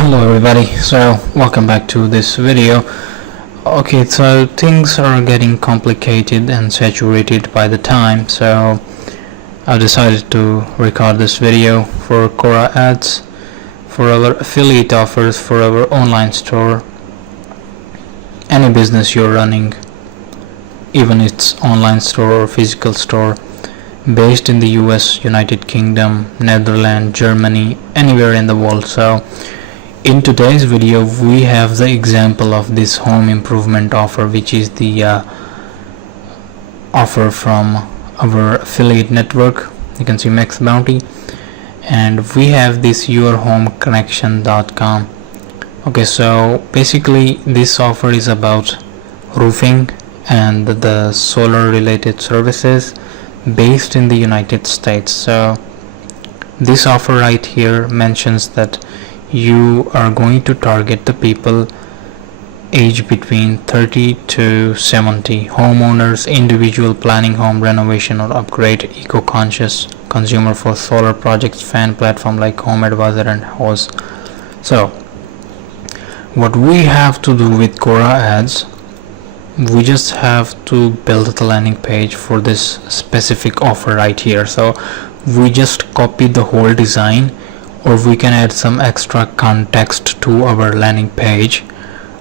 Hello everybody, so welcome back to this video. Okay, so things are getting complicated and saturated by the time, so I decided to record this video for Quora ads, for our affiliate offers, for our online store, any business you're running, even it's online store or physical store, based in the US, United Kingdom, Netherlands, Germany, anywhere in the world. So in today's video we have the example of this home improvement offer, which is the offer from our affiliate network. You can see Max Bounty, and we have this yourhomeconnection.com. okay, so basically this offer is about roofing and the solar related services based in the United States. So this offer right here mentions that you are going to target the people aged between 30 to 70, homeowners, individual planning home renovation or upgrade, eco-conscious consumer for solar projects, fan platform like Home Advisor and House. So what we have to do with Quora ads, we just have to build the landing page for this specific offer right here. So we just copy the whole design, or we can add some extra context to our landing page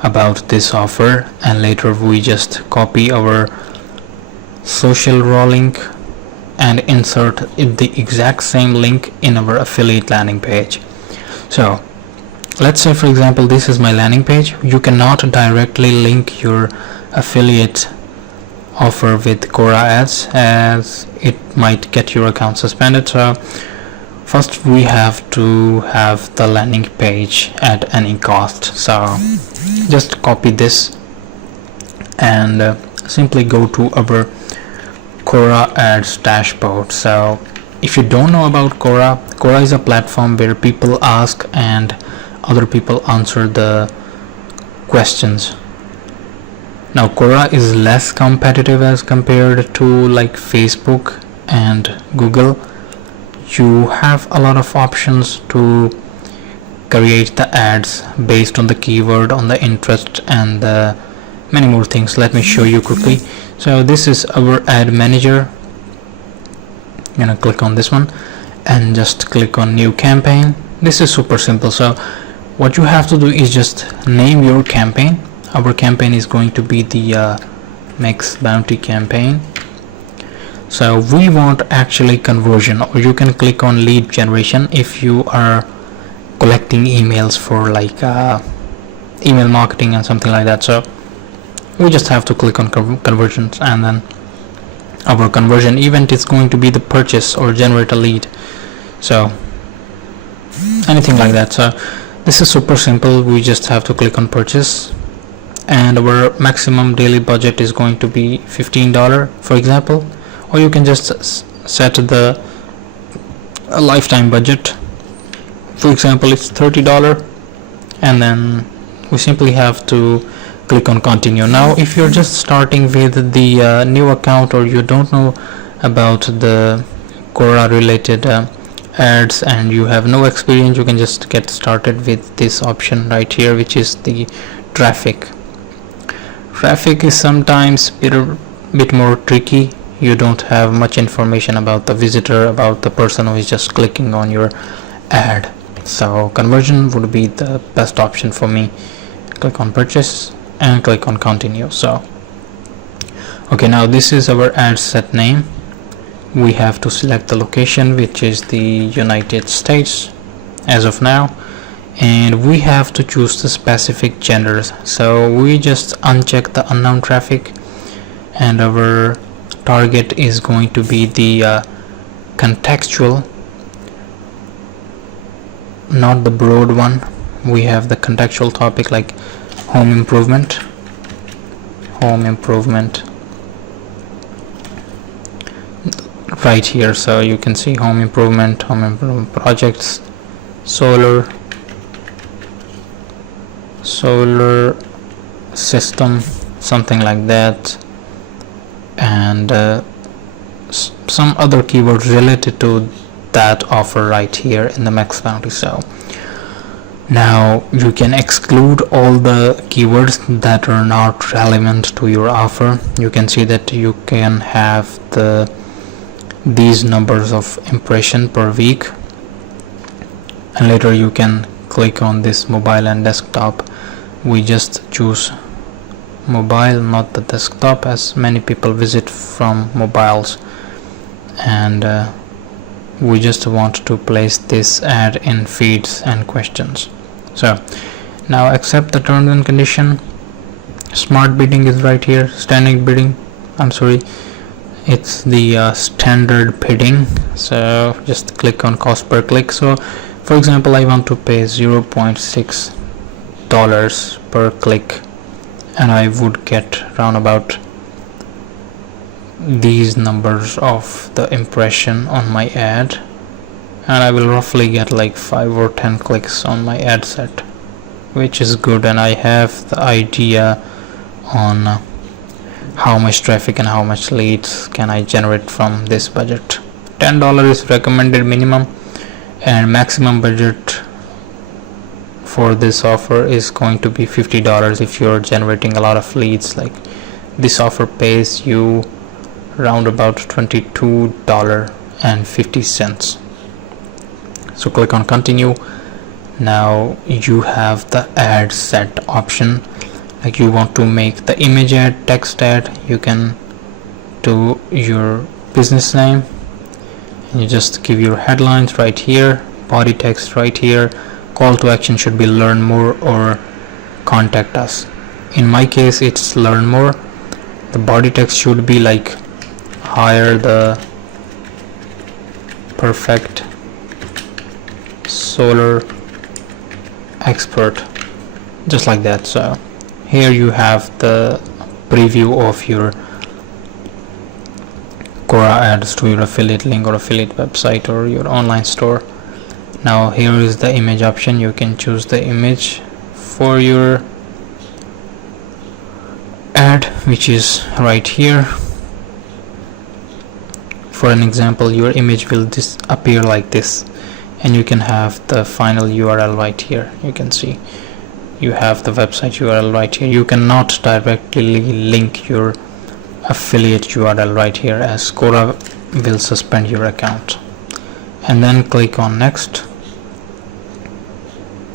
about this offer, and later we just copy our social raw link and insert the exact same link in our affiliate landing page. So let's say, for example, this is my landing page. You cannot directly link your affiliate offer with Quora ads, as it might get your account suspended. So first we have to have the landing page at any cost. So just copy this and simply go to our Quora ads dashboard. So if you don't know about Quora, Quora is a platform where people ask and other people answer the questions. Now Quora is less competitive as compared to like Facebook and Google. You have a lot of options to create the ads based on the keyword, on the interest, and many more things. Let me show you quickly. So this is our ad manager. I'm gonna click on this one and just click on new campaign. This is super simple. So what you have to do is just name your campaign. Our campaign is going to be the Max Bounty campaign. So we want actually conversion, or you can click on lead generation if you are collecting emails for like email marketing and something like that. So we just have to click on conversions, and then our conversion event is going to be the purchase or generate a lead. So anything like that. So this is super simple. We just have to click on purchase, and our maximum daily budget is going to be $15, for example, or you can just set the lifetime budget. For example, it's $30, and then we simply have to click on continue. Now if you're just starting with the new account, or you don't know about the Quora related ads and you have no experience, you can just get started with this option right here, which is the traffic. Traffic is sometimes a bit more tricky. You don't have much information about the visitor, about the person who is just clicking on your ad. So conversion would be the best option for me. Click on purchase and click on continue. So okay, now this is our ad set name. We have to select the location, which is the United States as of now, and we have to choose the specific genders. So we just uncheck the unknown traffic, and our target is going to be the contextual, not the broad one. We have the contextual topic like home improvement right here. So you can see home improvement projects, solar system, something like that, and some other keywords related to that offer right here in the Max Bounty. So Now you can exclude all the keywords that are not relevant to your offer. You can see that you can have these numbers of impression per week, and later you can click on this mobile and desktop. We just choose mobile, not the desktop, as many people visit from mobiles, and we just want to place this ad in feeds and questions. So now accept the terms and condition. Smart bidding is right here. Standing bidding, it's the standard bidding. So just click on cost per click. So for example, I want to pay $0.6 per click, and I would get around about these numbers of the impression on my ad, and I will roughly get like 5 or 10 clicks on my ad set, which is good, and I have the idea on how much traffic and how much leads can I generate from this budget. $10 is recommended minimum, and maximum budget for this offer is going to be $50 if you're generating a lot of leads. Like this offer pays you around about $22.50. So click on continue. Now you have the ad set option. Like you want to make the image ad, text ad, you can do your business name, and you just give your headlines right here, body text right here. Call to action should be learn more or contact us. In my case it's learn more. The body text should be like hire the perfect solar expert, just like that. So here you have the preview of your Quora ads to your affiliate link or affiliate website or your online store. Now here is the image option. You can choose the image for your ad, which is right here. For an example, your image will appear like this, and you can have the final URL right here. You can see you have the website URL right here. You cannot directly link your affiliate URL right here, as Quora will suspend your account. And then click on next.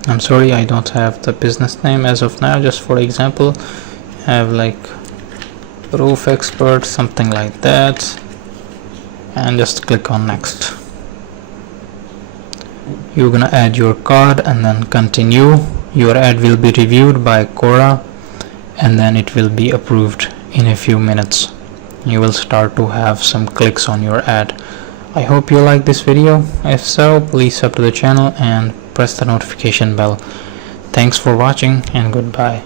I don't have the business name as of now. Just for example, I have like roof expert, something like that, and just click on next. You're gonna add your card and then continue. Your ad will be reviewed by Quora, and then it will be approved in a few minutes. You will start to have some clicks on your ad. I hope you like this video. If so, please sub to the channel and press the notification bell. Thanks for watching, and goodbye.